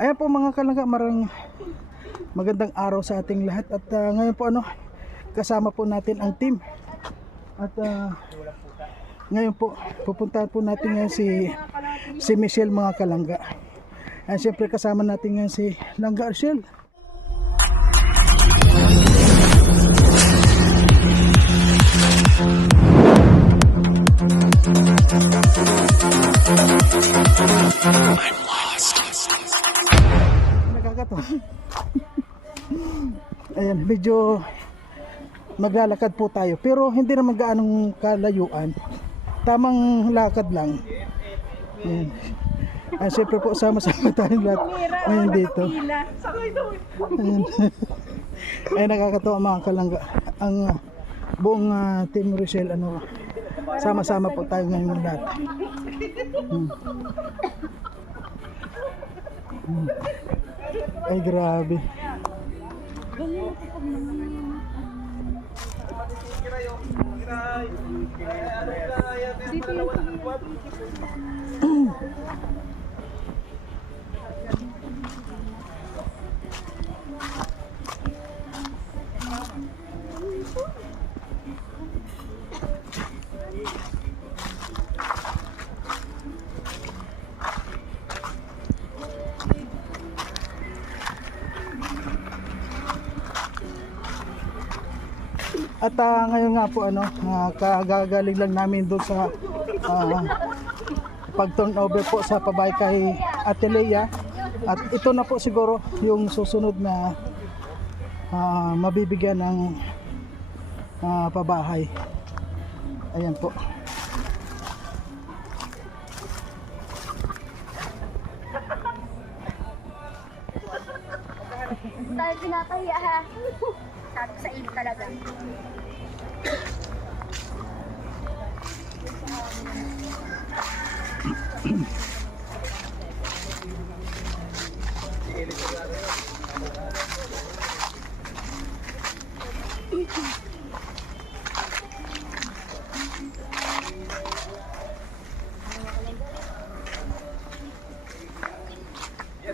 Ayan po mga kalangga, magandang araw sa ating lahat. At ngayon po kasama po natin ang team. At ngayon po pupuntahan po natin ngayon si Michelle mga kalangga. At siyempre kasama natin ngayon si Langga Arshel. Ayan, medyo maglalakad po tayo pero hindi naman gaanong kalayuan, tamang lakad lang. Ayan. Siyempre po sama-sama tayong lahat ngayon dito. Ayan. Ay, nakakatawa mga kalangga, ang buong Team Rochelle sama-sama po tayo ngayon lahat. Ay grabe. At ngayon nga po kagagaling lang namin doon sa pag-turnover po sa pabay kay Atelia. At ito na po siguro yung susunod na mabibigyan ng pabahay. Ayan po. Dahil kinakaya ha. Sabi sa iyo talaga.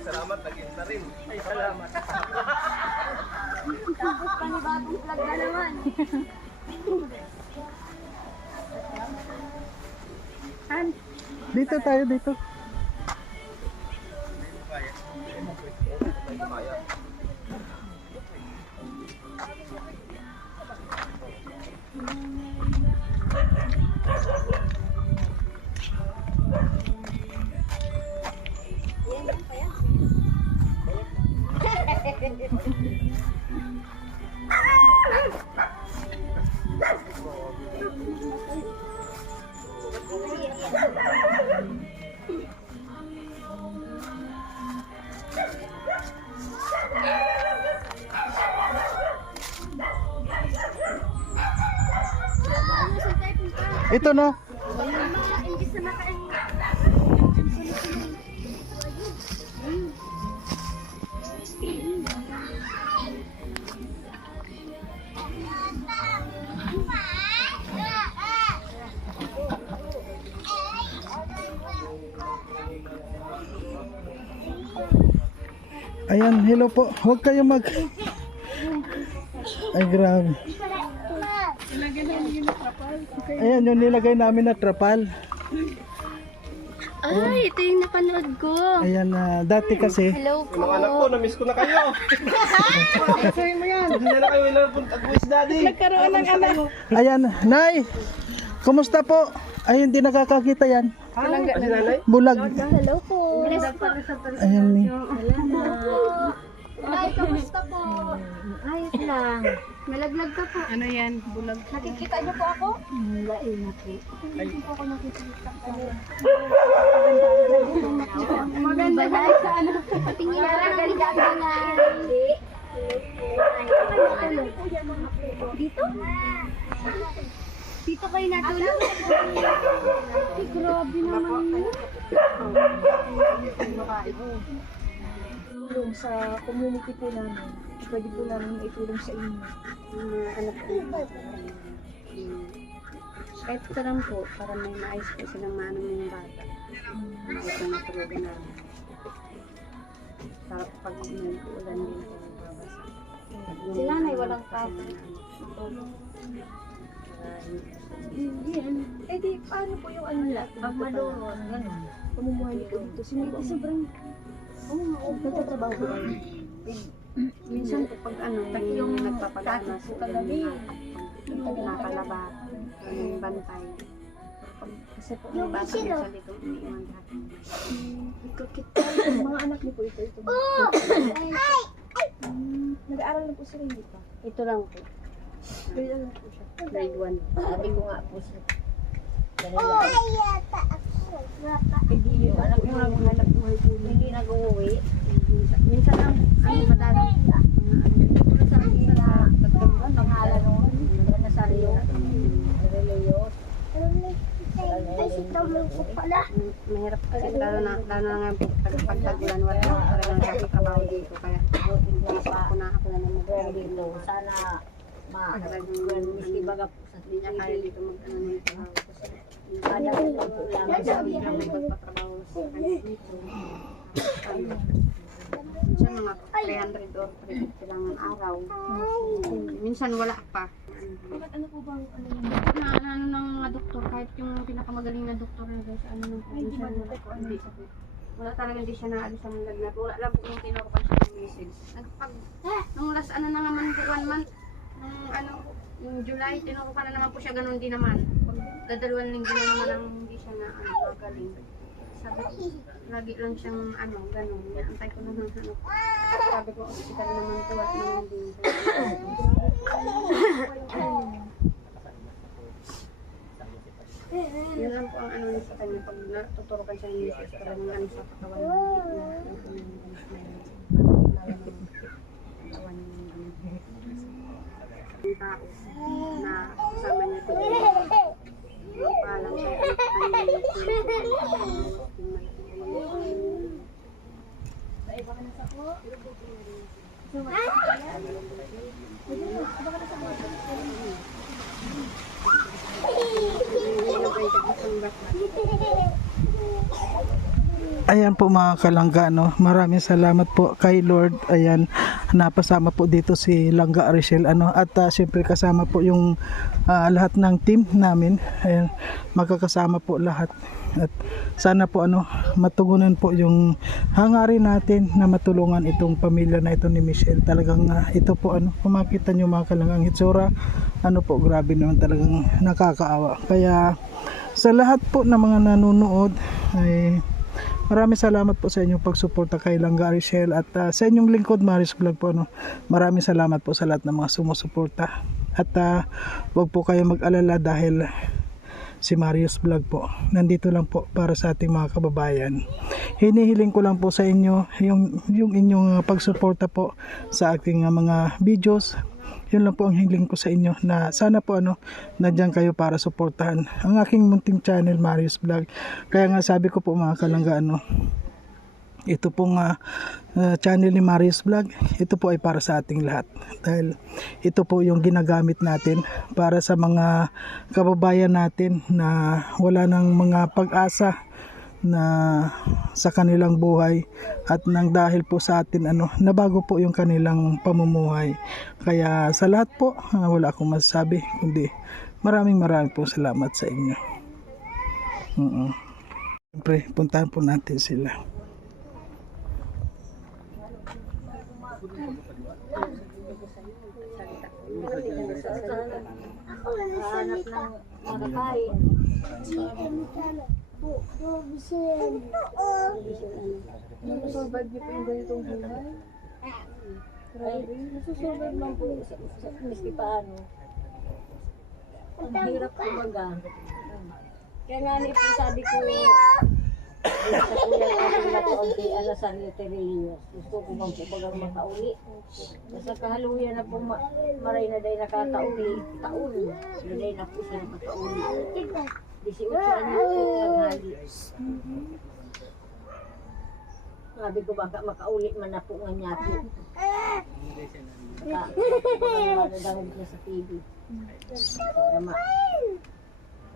Salamat, naging na rin. Ay, salamat. Tapos panibagong vlog na naman. Dito tayo dito. Ito na. Ayan, hello po. Huwag kayo Ay, grabe. Ayan, yung nilagay namin na trapal. Ay, ito yung napanood ko. Ayan, dati kasi. Hello po. Mga anak ko, na-miss ko na kayo. Kasi mo yan. Hindi na kayo nag-wish daddy. Nagkaroon ng anak. Ayan, Nay. Kumusta po? Ay, hindi nakakakita yan. Kasi nanay? Bulag. Hello po. Ayan ni. Ay, kamusta po? Ayos lang. Malaglag ka po. Ano yan? Bulag. Nakikita niyo po ako? Lain na po. Hindi po ako nakikita. Maganda ba sa ano? Tingin na lang ganda na. Dito? Dito kayo natulog? Ay, grabe naman yun. Tulong sa community po namin. Pwede po namin itulong sa inyo. Yung mga anak po. Kahit ito lang po, para may maayos po silang manong yung bata. Ito na talaga namin. pag nag-uulan din. Si nanay walang kapo. Eh di, paano po yung ano lahat? Pag madurot, gano'n. Pamumuhay ko dito. Sinigay sobrang... Oo nga, nagtatrabaho ko kayo. Minsan po pag ano, yung nagpapalanas, nakalaba, yung bantay. Kasi po, Yung bata minsan dito umiiwan lahat. mga anak niyo po ito. Nag-aaral lang po sila dito. Ito lang po, Grade lang po siya. grade 1. Sabi ko nga po siya. Eh di, yung anak mo naghanap buhay po niya. Hindi nag-uwi. Minsan lang, ano, madalang sila. Ito sa akin sa Katanggan, nanghala noon. Nasario, Releo. Mahirap kasi lalo na nga pagtagulan wala talagang nagtatrabaho dito kaya hindi pa ako nakakula na mag-grab dito. Sana miski baga po sa Hindi niya kaya dito mag-ano ng trabaho kasi kada po lang sabi niya may magpatrabaho sa kanya dito. Minsan mga 300 or 350 lang ang araw. Minsan wala pa. Bakit ano po bang ano yung... Na ano ng mga doktor, kahit yung pinakamagaling na doktor na doon sa ano ng probinsya, wala talaga hindi siya naalis sa mga lagnat. Wala lang po yung tinurukan siya ng message. Nung last ano na naman po, 1 month, nung ano, yung July, tinurukan na naman po siya, ganun din naman. Pag dadalawang linggo na naman ang hindi siya na ano, magaling. Sabi ko, lagi lang siyang ano, ganun. Antay ko naman ano. Sabi ko, hospital naman to, at naman din. Yun lang po ang ano sa kanya pag natuturukan siya ng misis para ng ano sa katawan yung tao na kasama niya ito yung palang siya Ayan po mga kalangga, no? Maraming salamat po kay Lord. Ayan, napasama po dito si Langga Rachel, ano? At siyempre kasama po yung lahat ng team namin. Ayan, magkakasama po lahat. At sana po ano, matugunan po yung hangarin natin na matulungan itong pamilya na ito ni Michelle. Talagang ito po ano, kung makita nyo mga kalanggang hitsura, ano po, grabe naman, talagang nakakaawa. Kaya sa lahat po ng mga nanonood ay maraming salamat po sa inyong pagsuporta kay Langga Rachel at sa inyong lingkod Maris Vlog po, no. Maraming salamat po sa lahat ng mga sumusuporta. At wag po kayo mag-alala dahil si Marius Vlog po nandito lang po para sa ating mga kababayan. Hinihiling ko lang po sa inyo yung inyong pagsuporta po sa ating mga videos. Yun lang po ang hiling ko sa inyo, na sana po ano, nandiyan kayo para suportahan ang aking munting channel Marius Vlog. Kaya nga sabi ko po mga kalangga, ano, ito pong channel ni Marius Vlog, ito po ay para sa ating lahat. Dahil ito po yung ginagamit natin para sa mga kababayan natin na wala ng mga pag-asa na sa kanilang buhay, at nang dahil po sa atin ano, nabago po yung kanilang pamumuhay. Kaya sa lahat po, wala akong masasabi kundi maraming po salamat sa inyo. Siyempre, puntahan po natin sila. hanap ng makakain. Nasusurvive niyo po yung ganitong buhay? Grabe, nasusurvive lang po. Sa miski paano. Ang hirap kumaga. Kaya nga ni po sabi ko, sa kuya natin na taon kay Alasan Leterinos. Gusto ko bang pumagang makauli. Nasa kahaluyan na po maray na day nakakauli. Taon. Day na po siya nakakauli. 18 anyos po naghali. Sabi ko baka makauli man na po nga niya po. Baka manadangog na sa TV. Para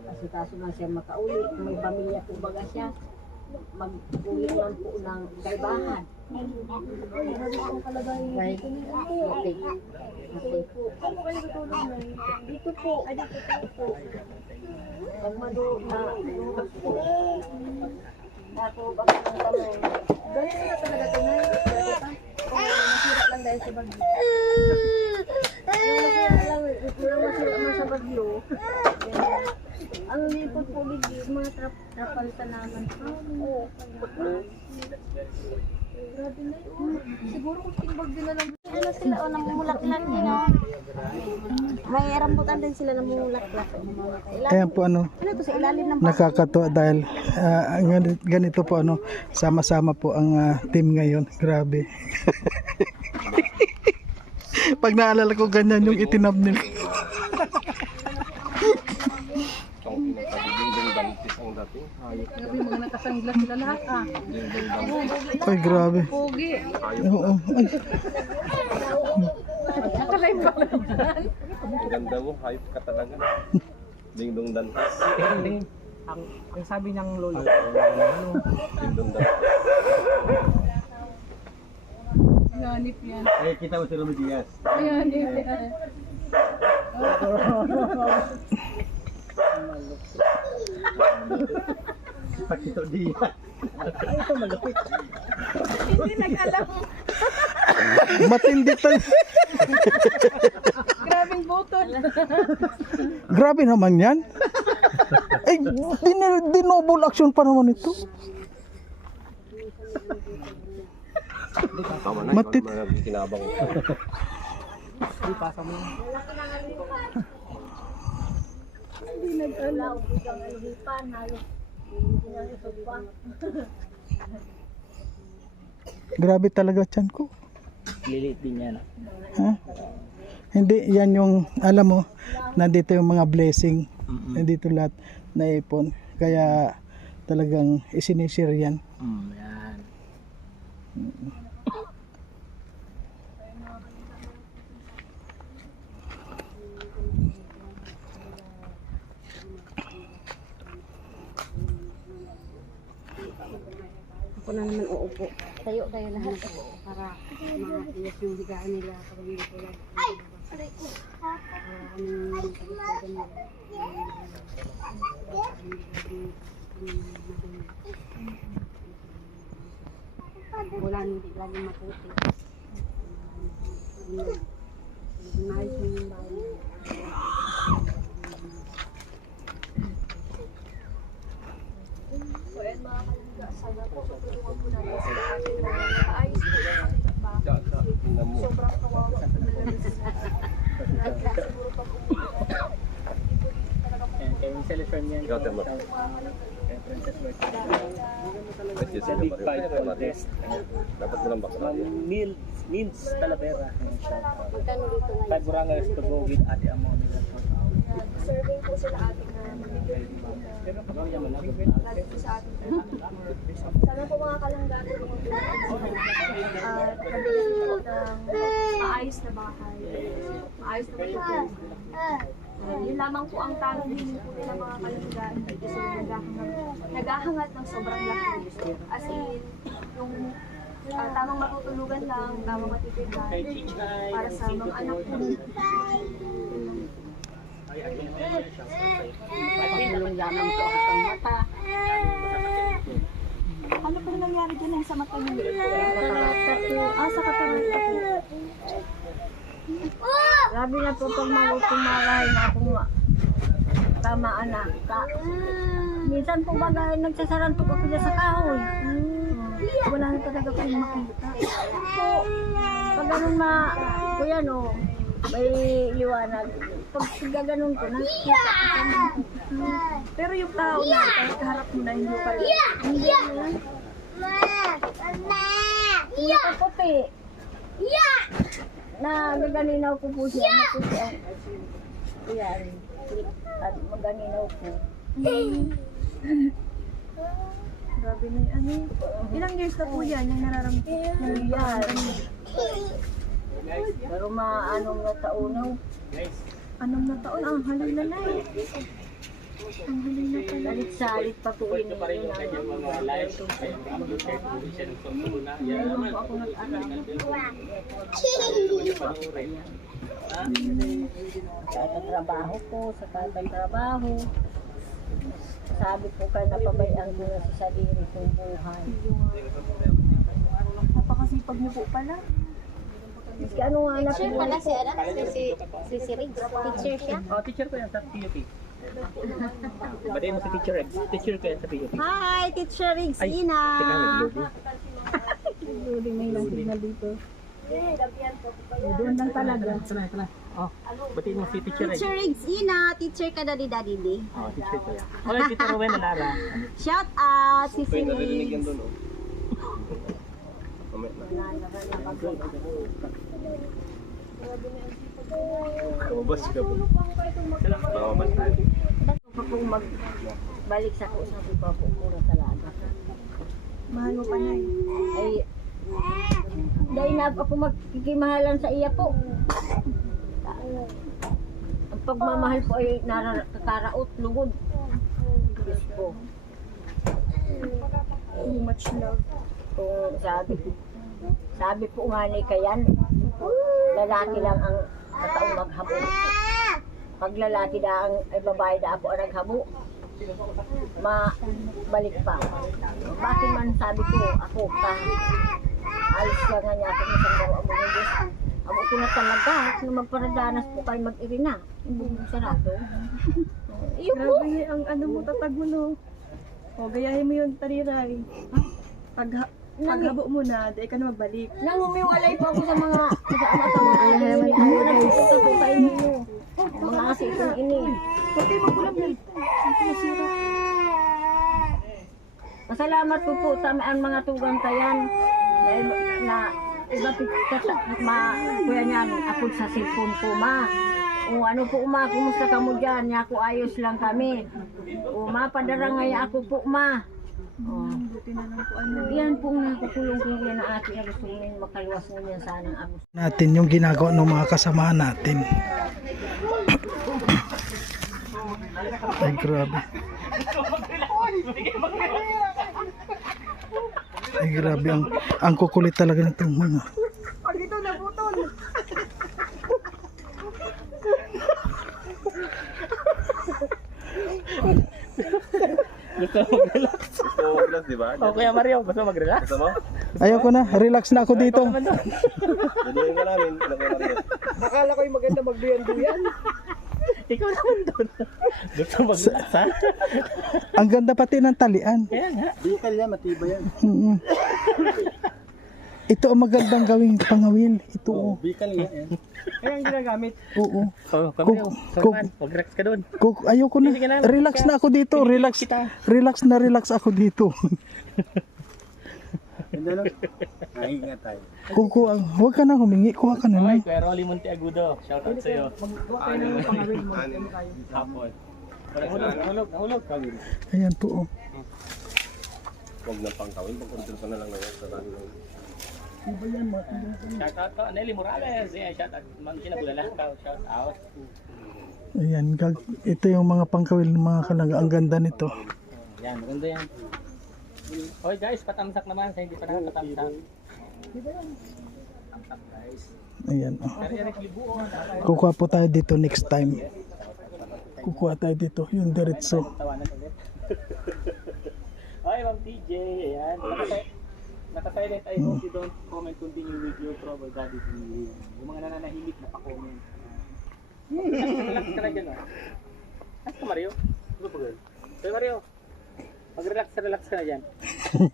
kasi kaso na siya makauli. May pamilya po baga siya. mag-uwi lang po ng kaibahan. Right? Okay. Okay po. Saan po kayo natulog na? Dito po. Ay, dito po. Pag madulas po, natubak ng kamay. Ganito na talaga ito na. Dati pa. Nasira lang dahil sa bagyo. Nung masira man sa bagyo, ang lipot po bigli, mga trapalita naman. Grabe na yun. Siguro kung ting bagyo na lang. Ano sila, o namumulak-lak din, o. May rambutan din sila namumulak-lak. Ayan po ano, Ano to sa ilalim ng nakakatuwa dahil ganito po ano, sama-sama po ang team ngayon. Grabe. Pag naalala ko ganyan yung itinab nila. mga nakasanglas sila lahat, ah. Ay grabe. Pogi. Oo. Ay. Nakalay pa lang. Ganda mo, hype ka talaga. Ding-dong dantas. Ang sabi ng lolo, Ding-dong dantas. Ganip yan. Ay, kita mo si Romy Diaz. Ganip yan. Pakito Diaz. Hindi nag-alam. Matindi tayo. Grabing butol. Grabe naman yan. Ay, dinouble action pa naman ito. Tama na, Matit. mga kinabang. di pasa mo. Hindi nag-alaw, biglang alipan, halos hindi na isog pa. Grabe talaga tiyan ko. Lilit din yan. Ha? Hindi, yan yung, alam mo, nandito yung mga blessing. Nandito lahat na ipon. Kaya talagang isinisir yan. Yan. Ako na naman uupo. Tayo tayo lahat para maayos yung higaan nila pag hindi tulad. Wala hindi laging maputi. Maayos mo yung bahay. So, yan mga kalungga. Sana po, matulungan po natin sila atin na nakaayos po yung kanilang bahay. Tingnan mo. Sobrang kawawa po talaga sila. At siguro pag umuwi, hindi po dito talaga po. Yan, kaya yung celebrate yan. Ikaw, Temo. Kaya Princess birthday. At yes, Sa Big Five contest. dapat mo lang bakla. Meals Talavera. Yung shout out. Magkano dito ngayon? 5 Burangers to go with Ate Amo nila. Shout out. Serving po sila atin na magbibigay po na Pero kapag yaman lang. lalo po sa atin. Sana po mga kalangga, tulungan po natin sila. At mabigyan po ng maayos na bahay. Maayos na bahay. Yun lamang po ang tanging hiling po nila mga kalangga. Kasi naghahangat ng sobrang laki. As in, yung tamang matutulugan lang, tamang matitigan para sa mga anak po. Pagpilong yaman ko ang mata. Ano po nangyari dyan sa mata niyo? Katarata po. Sa katarata po. Grabe na po pag magutumaray na ako nga. Tamaan na. Minsan po bagay nagsasarantok ako dyan sa kahoy. Wala na talaga po yung makita. So, pag ganun kuya no, may liwanag. Pag gaganon ko, nakikita ko. Pero yung tao na, kahit kaharap mo na hindi pa rin. Hindi na. Puti. Na gaganinaw ko po siya. Maputi ang yan. At maganinaw ko. Grabe na yung ano. Ilang years na po yan yung nararamdaman? Yan. Pero maanong na taunaw. Anong na taon? Ang halil na na eh. Salit-salit pa po yun. pa rin yung kanyang mga live. Kaya upload po siya ng sumunod na. Yan naman. Ako nag-aral. Sa trabaho ko, sa trabaho. Sabi po kayo napabayaan ko na sa sarili kong buhay. Napakasipag niyo po pala. Kasi ano nga na Teacher pala si ano? Si Riggs. Teacher siya? Oh, teacher ko yan sa PUP. Batiin mo si teacher X. Teacher ko yan sa PUP. Hi, Teacher Riggs Ina! Teka, nag-loading. Loading na yung signal dito. Doon lang talaga. Oh, batiin mo si teacher X. Teacher Riggs Ina! Teacher ka Daddy Daddy Day. Oh, teacher ko yan. Okay, Tito Ruben Malara. Shout out! Si Pwede narinig Riggs. yan doon, oh. Mamaya na. Lumabas ka po. Lumabas na. pa po magbalik sa ko, sabi pa po ko na talaga. Mahal mo pa na Ay, dahil na ako magkikimahalan sa iya po. Ang pagmamahal po ay nakakaraot, lugod. Diyos po. Too much love. Kung sabi po nga ni Kayan, lalaki lang ang nataong maghabo. Pag lalaki na ang ay babae na ako ang naghabo, balik pa. Bakit man sabi ko, ako ka, alis ka nga niya ako ng isang garo amo ng Diyos. Amo ko na talaga, nung magparadanas po kayo mag-irina, hindi mo sarado. Iyo po. Grabe ang ano mo, tatag mo no. O, gayahin mo yun, tariray. Paghabo mo na, di ka na magbalik. Nangumiwalay po ako sa mga ini. Ano nagpupunta po kayo ninyo. Mga kasi itong ini. Huwag kayo magulang yan. Masira. Masalamat po po sa mga tugantayan na iba kuya niyan ako sa cellphone ko ma. O ano po ma, kumusta ka mo dyan? Ako ayos lang kami. O ma, padara ngayon ako po ma. Buti na lang po ano. Yan po nga kukulong ko yan na ate Agustunin makaluwas mo yan sana ang Agustin. Natin yung ginagawa ng mga kasamahan natin. Ay grabe. Ay grabe, ang kukulit talaga ng itong mga. Pag ito nabutol. Gusto mo mag-relax? Gusto mo mag-relax, di ba? Oh, Kuya Mario, gusto mo mag-relax? Gusto mo? Ayoko na, relax na ako dito. Daduhin ka namin. Ilang ka namin. Akala ko yung maganda magduyan-duyan. Ikaw naman doon. Gusto mo mag-relax, ha? Ang ganda pati ng talian. Kaya nga. Bikal yan, matibay yan. Mm-mm. Ito ang magandang gawing pangawil. Ito oh. Bikal nga yan. Kaya ang ginagamit. Oo. Oh, Mario, mag-relax ka doon. Ayoko na. Relax na ako dito. Relax. Relax ako dito. Hindi lang. Nahinga tayo. Kuko, huwag ka na humingi. Kuha ka na Okay, lang. Kuya Rolly Monteagudo, shout out sa'yo. Maggawa tayo ng pangawin mo. Hapon. Nahulog. Ayan po oh. Huwag na pangkawin. Pag-control ka na lang ngayon sa rally lang. Shout out to Nelly Morales. Yeah, shout out. Mang Sinabulala. Shout out. Ayan. Ito yung mga pangkawil ng mga kalaga. Ang ganda nito. Yan, maganda yan. Hoy guys, patamsak naman sa hindi pa nakatamsak. Tamsak guys. Ayan oh. Eric Libuon. Kukuha po tayo dito next time. Kukuha tayo dito. Yung diretso. Tawanan ulit. Hoy, Ma'am TJ. Ayan. Naka-silent. I hope you don't comment continue with your trouble daddy. Yung mga nananahimik na pa-comment. Relax ka na dyan, ah. Relax ka, Mario. Ano ba, girl? Hoy, Mario. Mag-relax ka na dyan.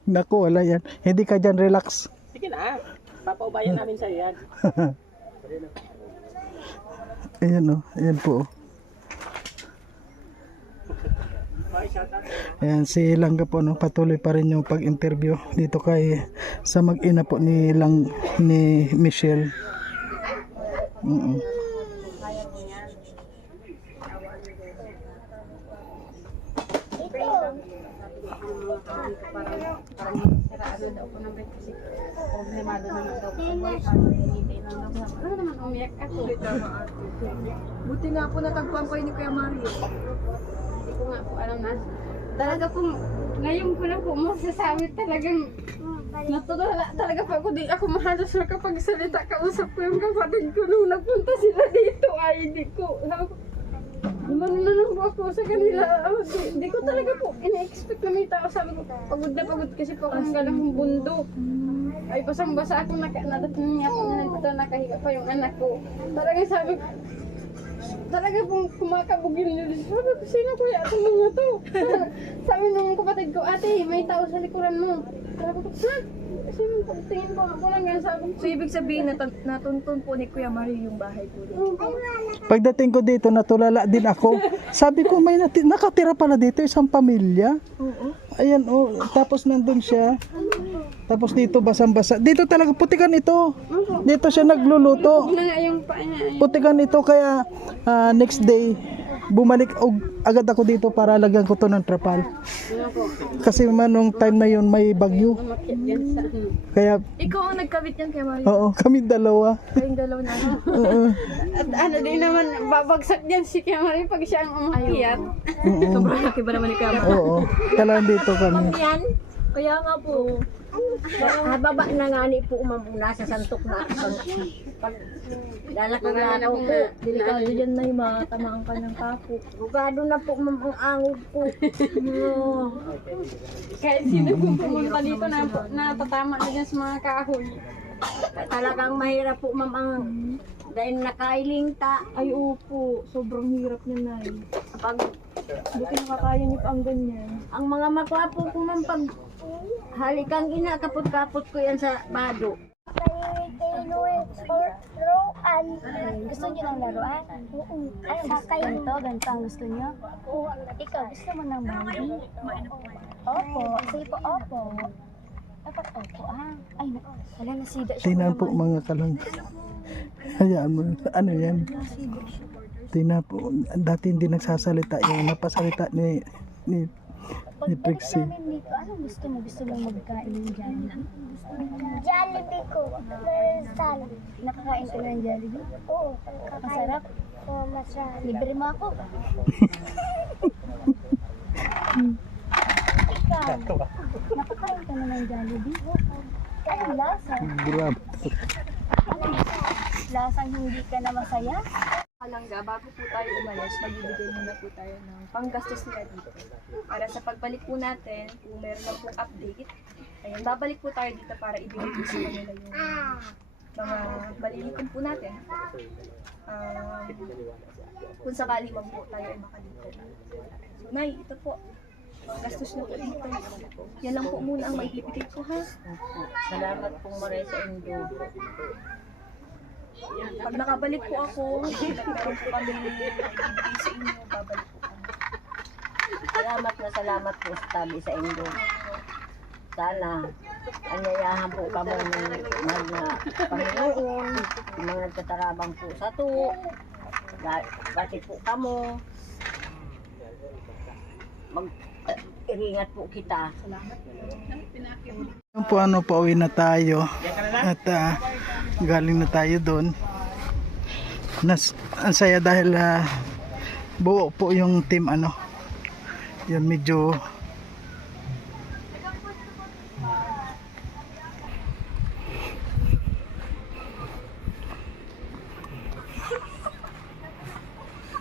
Naku, wala yan. Hindi ka dyan relax. Sige na. Papaubayan namin sa'yo yan. Ayan oh. Ayan po oh. Hoy, shout out. Ayan si Langga po no, patuloy pa rin yung pag-interview dito kay sa mag-ina po ni Michelle. Parang siraan daw ko ng bed kasi problemado naman daw ko sa buhay. Parang hinihintay lang Ano naman umiyak ako? Buti nga po natagpuan kayo ni Kuya Mario. Hindi ko nga po alam na. Talaga po, ngayon ko na po masasabi talagang natulala talaga po ako. Di ako mahalos makapagsalita. Kausap ko yung kapatid ko nung nagpunta sila dito. Ay, di ko. Naman po ako sa kanila. Di ko talaga po ina-expect na may tao. Sabi ko, pagod na pagod kasi po ako ng galang bundok. Ay, basang-basa ako. Nadating niya po na nagpunta, nakahiga pa yung anak ko. Talaga sabi ko, talaga pong kumakabugil nyo. Sabi ko, sino kuya itong mga to? Sabi nung kapatid ko, ate, may tao sa likuran mo. Sabi ko, ha? Sino tingin ko ako lang yan. Sabi ko, So, ibig sabihin, natuntun po ni Kuya Mario yung bahay ko. Pagdating ko dito, natulala din ako. Sabi ko, may nakatira pala dito isang pamilya. Oo. Ayan, oh, tapos nandun siya. Tapos dito basang-basa. Dito talaga putikan ito. Dito siya nagluluto. na nga yung paa niya. Putikan ito kaya next day bumalik agad ako dito para lagyan ko to ng trapal. Kasi manong time na yun may bagyo. Umakyat yan sa ano. Kaya Ikaw ang nagkabit yan, Kuya Mario. oo, kami dalawa. Kayong dalaw na. Oo. At ano din naman, babagsak dyan si Kiamari pag siya ang umakyat. Sobrang laki ba naman ni Kuya Mario? Oo. Kailangan dito kami. Yan, Kaya nga po. baba na nga ni po mamuna sa santok na pag lalaki na ako po. Delikado dyan na yung matamaan ka ng kapok. Bugado na po ang angod ko. Kahit sino po pumunta dito na tatama na dyan sa mga kahoy. Talagang mahirap po ang dahil nakailing ta. Ay, opo. Sobrang hirap niya na eh. Pag Buti nakakaya niyo pa ang ganyan. ang mga makwapo ko man pag halikang ina kapot-kapot ko yan sa bado. Gusto niyo ng laruan? Oo. Ay, ganito ang gusto niyo? Oo. Ikaw, gusto mo ng Barbie? Opo. Sige po, opo. Dapat opo, Ay, wala nasida siya. Tingnan po mga kalang. Hayaan mo. Ano yan? Tingnan po. Dati hindi nagsasalita. Yung napasalita ni Trixie. Namin dito, anong gusto mo? Gusto mo magkain ng Jollibee? Jollibee ko. Nakakain ka ng Jollibee? Oo. Masarap? Oo, masarap. Libre mo ako. Ikaw, nakakain ka na ng Jollibee? Anong lasa? Grabe. Lasang hindi ka na masaya? Kalangga, bago po tayo umalis, magbibigay muna po tayo ng panggastos nila dito. Para sa pagbalik po natin, kung meron lang pong update, ayun, babalik po tayo dito para ibigay po sa kanila yung mga balilikom po natin. Kung sakali man po tayo ay makalito. So, Nay, ito po. Panggastos na po dito. Yan lang po muna ang maibibigay ko, ha? Salamat pong maray sa inyo. Pag nakabalik po ako, meron po kami ibigay sa inyo, babalik po kami. Salamat po sa tabi sa inyo. Sana anyayahan po kamo ng mga Panginoon, yung mga nagtatarabang po sa to. Bati po kamo. Iringat po kita. Yung po ano, pauwi na tayo. At galing na tayo doon. Ang saya dahil buo po yung team ano. Yun medyo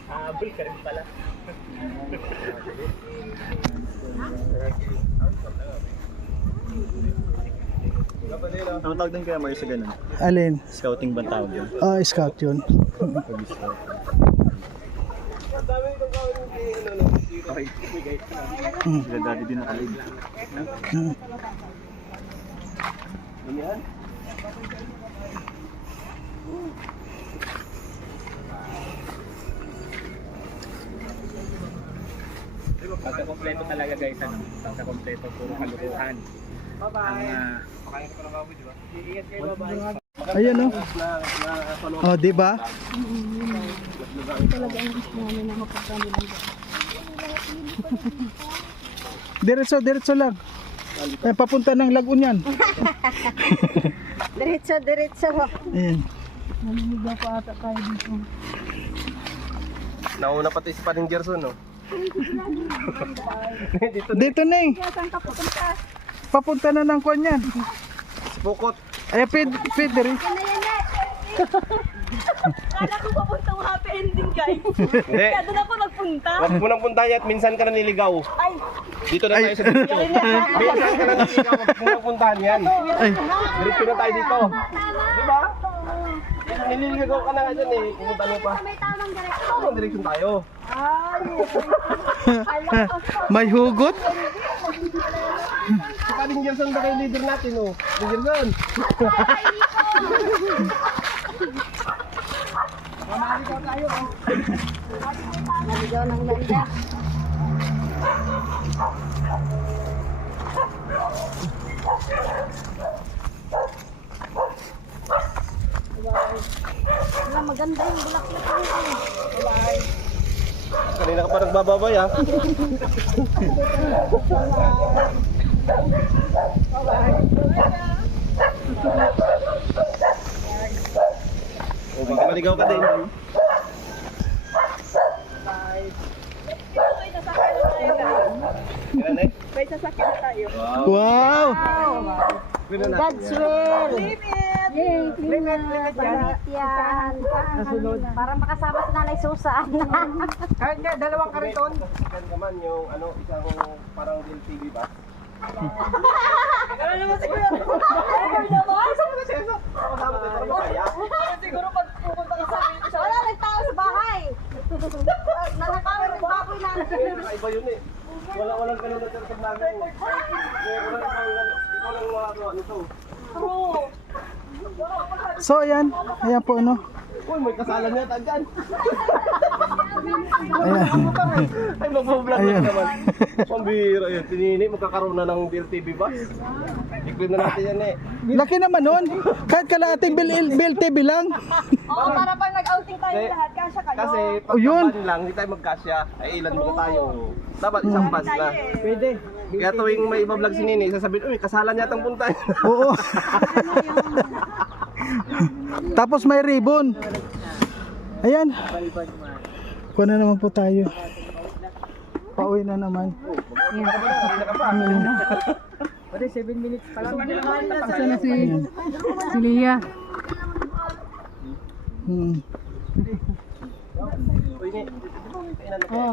Abol ka rin pala. Ano tawag din kaya Mario sa ganun? alin. Scouting ba tawag yun? Scout yun. Okay. Sila dati din nakalig. Pagka-kompleto talaga guys, ano? Pagka-kompleto, puro kalukuhan. Bye-bye! Ayun oh. Oh, di ba? Diretso lang. Papunta ng Lagun yan. Diretso. Ayan. Naliligaw pa ata tayo dito. Nauna pati si Paring Gerson, no? Dito na eh. Papunta na ng kwan yan. Pukot. Ay, pwede rin. Kala ko papuntang happy ending, guys. Hindi. Kaya doon ako nagpunta. Huwag mo nang puntahan at minsan ka na niligaw. Ay, Dito na tayo sa dito. Minsan ka na niligaw, huwag mo nang puntahan yan. Ay, Diretso na tayo dito. Diba? Nililigaw ka na nga dyan eh. Pumunta mo pa. Tamang direksyon tayo. may hugot. Si Paring Gerson ba kayo leader natin, oh? Paring Gerson. Naligaw ng ganda. Wala, maganda yung bulaklak na yun. Kanina ka pa nagbababay, ah. Oh, baka maligaw ka din. Ilan eh? may sasakyan na tayo. Wow! Pwede na. God's will. Yay, Limit Palit yan. Para makasama sa Nanay Susan. Kahit nga, dalawang kariton. Sasakyan ka man yung ano, isang parang LTV ba? Ano naman siguro? Ano naman? Kasama tayo para masaya. Siguro pag pupunta ka sa amin, Wala rin tao sa bahay. Nalakawan ng baboy namin. Iba yun eh. Walang ganun na sa namin. Ikaw lang ano to. So, ayan. Ayan po, ano. Uy, may kasalan yata dyan. Ayan. Ay, mag-vlog na Ayan. naman. Pambira yun. Tinini, magkakaroon na ng DLTV ba? Ikli na natin yan eh. Laki naman nun. Kahit kalating Bill TV lang. Oo, para pag nag-outing tayo Kasi- lahat, kasya kayo. Kasi pag Oh, yun. ban lang, hindi tayo magkasya. Ay, ilan mo tayo. Dapat isang bus na. Pwede. Kaya tuwing may iba-vlog si Nini, sasabihin, uy, kasalan yatang punta. Oo. Tapos may ribbon. Ayan. Kuha na naman po tayo. Pauwi na naman. Pwede 7 minutes pa lang. Ayan. Si Lia. Hmm. Uy, Ni, kailan na kayo?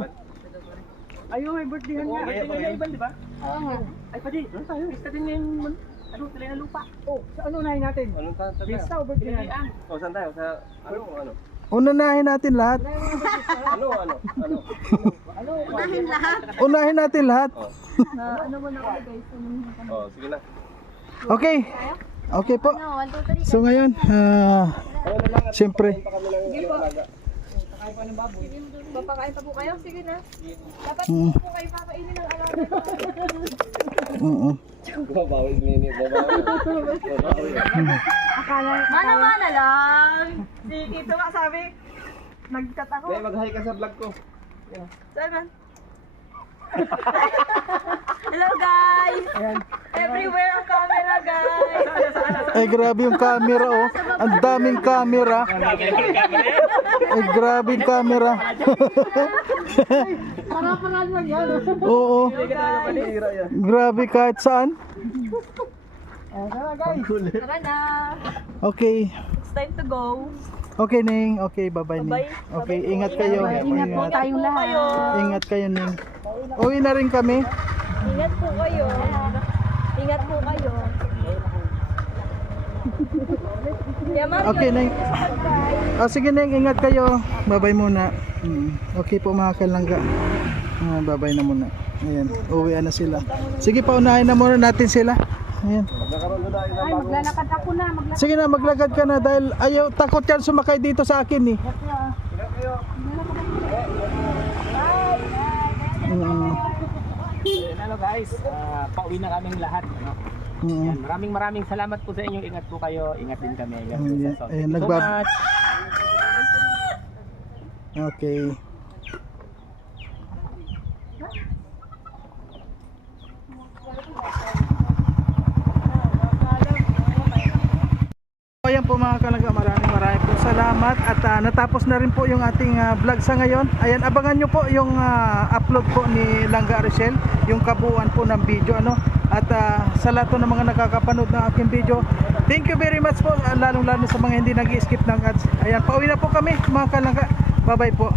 Ayun, may birthday nga. Okay, Birthday okay. Iban, di ba? Oo nga. Ay, pwede. Pista din na yung ano, tala na lupa. Oh, sa ano unahin natin? Anong saan tayo? Pista o birthday yan? O, saan tayo? Sa, ano? Unahin natin lahat. Ano? Unahin lahat. Unahin natin lahat. Oh, sige na. Okay. Okay po. No, 1, 2, 3. So ngayon, siyempre, Papakain pa po kayo? Sige na. Dapat mm, po kayo pakainin ng alaga. oo. Babawi si Nini, babawi. Mana-mana lang. Si Tito nga sabi, nag-cut ako. Kaya mag-hi ka sa vlog ko. Saan man? Hello guys! Everywhere ang camera guys! Ay grabe yung camera oh. Ang daming camera. Ay grabe yung camera. Oo. Grabe kahit saan. Tara na! Okay. It's time to go. Okay Ning. Okay, bye-bye Ning. Okay, ingat kayo. Ingat po tayong lahat. Ingat kayo Ning. Uwi na rin kami. Ingat po kayo. Ingat po kayo. Yaman, Okay Ning. Sige Ning, ingat kayo. Bye-bye muna. Okay po mga kalangga. Bye-bye na muna. Ayan, uwi na sila. Sige, paunahin na muna natin sila. Ayan. Ay, maglalakad ako na. Sige na, maglakad ka na dahil ayaw, takot yan sumakay dito sa akin eh. Hello guys, pauwi na kaming lahat. Ano? Yan, maraming salamat po sa inyo. Ingat po kayo. Ingat din kami. God bless us all. Ayan, Thank you so much. Okay. ayan po mga kalangga, maraming po salamat. At natapos na rin po yung ating vlog sa ngayon. Ayan, abangan nyo po yung upload po ni Langga Aricel, yung kabuuan po ng video, ano. At sa lahat po ng mga nakakapanood ng aking video, thank you very much po, lalong lalo sa mga hindi nag-skip ng ads. Ayan, pauwi na po kami mga kalangga. Bye bye po.